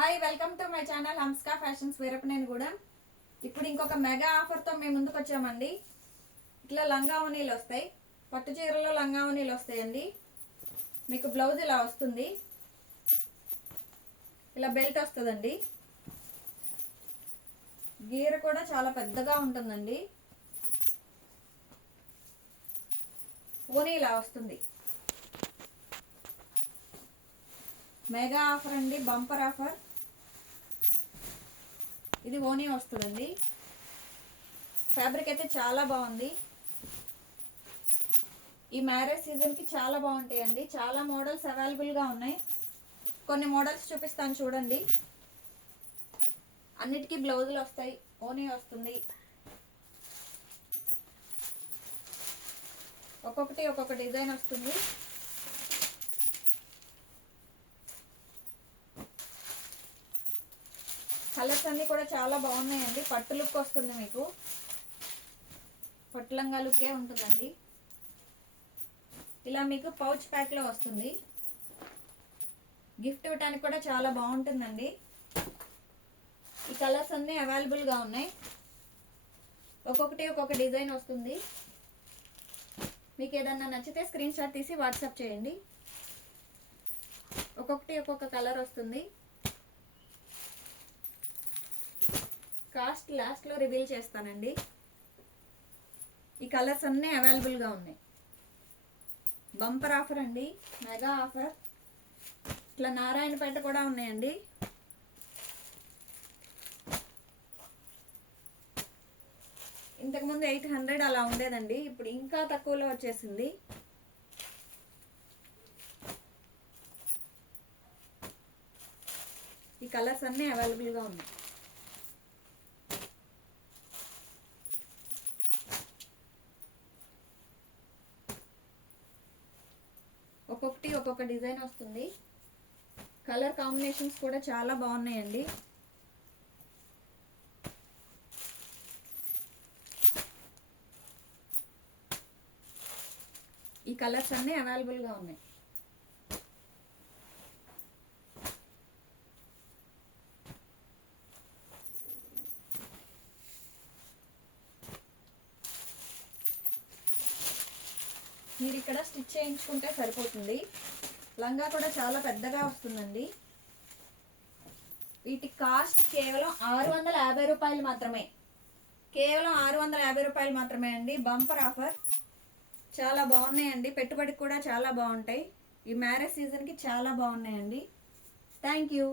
Hi welcome to my channel Hamska fashions Veerapaneni కూడా ఇప్పుడు ఇంకొక మెగా ఆఫర్తో మేము ముందుకు వచ్చామండి. ఇట్లా లంగా ఓనీలు వస్తాయి. పట్టు చీరలో లంగా ఓనీలు వస్తాయండి. మీకు బ్లౌజ్ ఇలా వస్తుంది. ఇలా బెల్ట్ వస్తుందండి. గీర కూడా చాలా పెద్దగా ఉంటుందండి. ఓనీ ఇలా వస్తుంది. మెగా ఆఫర్ అండి బంపర్ ఆఫర్ ఇది ఓనీ వస్తుందండి. ఫ్యాబ్రిక్ అయితే చాలా బాగుంది. ఈ మ్యారేజ్ సీజన్కి చాలా బాగుంటాయండి. చాలా మోడల్స్ అవైలబుల్గా ఉన్నాయి. కొన్ని మోడల్స్ చూపిస్తాను చూడండి. అన్నిటికీ బ్లౌజులు వస్తాయి. ఓనీ వస్తుంది. ఒక్కొక్కటి ఒక్కొక్క డిజైన్ వస్తుంది. కలర్స్ అన్నీ కూడా చాలా బాగున్నాయండి. పట్టు లుక్ వస్తుంది మీకు. పొట్లంగా లంగా లుక్కే ఉంటుందండి. ఇలా మీకు పౌచ్ ప్యాక్లో వస్తుంది. గిఫ్ట్ ఇవ్వడానికి కూడా చాలా బాగుంటుందండి. ఈ కలర్స్ అన్నీ అవైలబుల్గా ఉన్నాయి. ఒక్కొక్కటి ఒక్కొక్క డిజైన్ వస్తుంది. మీకు ఏదన్నా నచ్చితే స్క్రీన్ షాట్ తీసి వాట్సాప్ చేయండి. ఒక్కొక్కటి ఒక్కొక్క కలర్ వస్తుంది కాస్ట్ లాస్ట్లో రివీల్ చేస్తానండి. ఈ కలర్స్ అన్నీ అవైలబుల్గా ఉన్నాయి. బంపర్ ఆఫర్ అండి మెగా ఆఫర్. ఇట్లా నారాయణపేట కూడా ఉన్నాయండి. ఇంతకుముందు ఎయిట్ హండ్రెడ్ అలా ఉండేదండి ఇప్పుడు ఇంకా తక్కువలో వచ్చేసింది. ఈ కలర్స్ అన్నీ అవైలబుల్గా ఉన్నాయి. ఒక్కొక్కటి ఒక్కొక్క డిజైన్ వస్తుంది. కలర్ కాంబినేషన్స్ కూడా చాలా బాగున్నాయండి. ఈ కలర్స్ అన్నీ అవైలబుల్గా ఉన్నాయి. మీరు ఇక్కడ స్టిచ్ చేయించుకుంటే సరిపోతుంది. లంగా కూడా చాలా పెద్దగా వస్తుందండి. వీటి కాస్ట్ కేవలం ఆరు వందల యాభై రూపాయలు మాత్రమే. కేవలం ఆరు వందల యాభై రూపాయలు మాత్రమే అండి. బంపర్ ఆఫర్ చాలా బాగున్నాయండి. పెట్టుబడికి కూడా చాలా బాగుంటాయి. ఈ మ్యారేజ్ సీజన్కి చాలా బాగున్నాయండి. Thank you.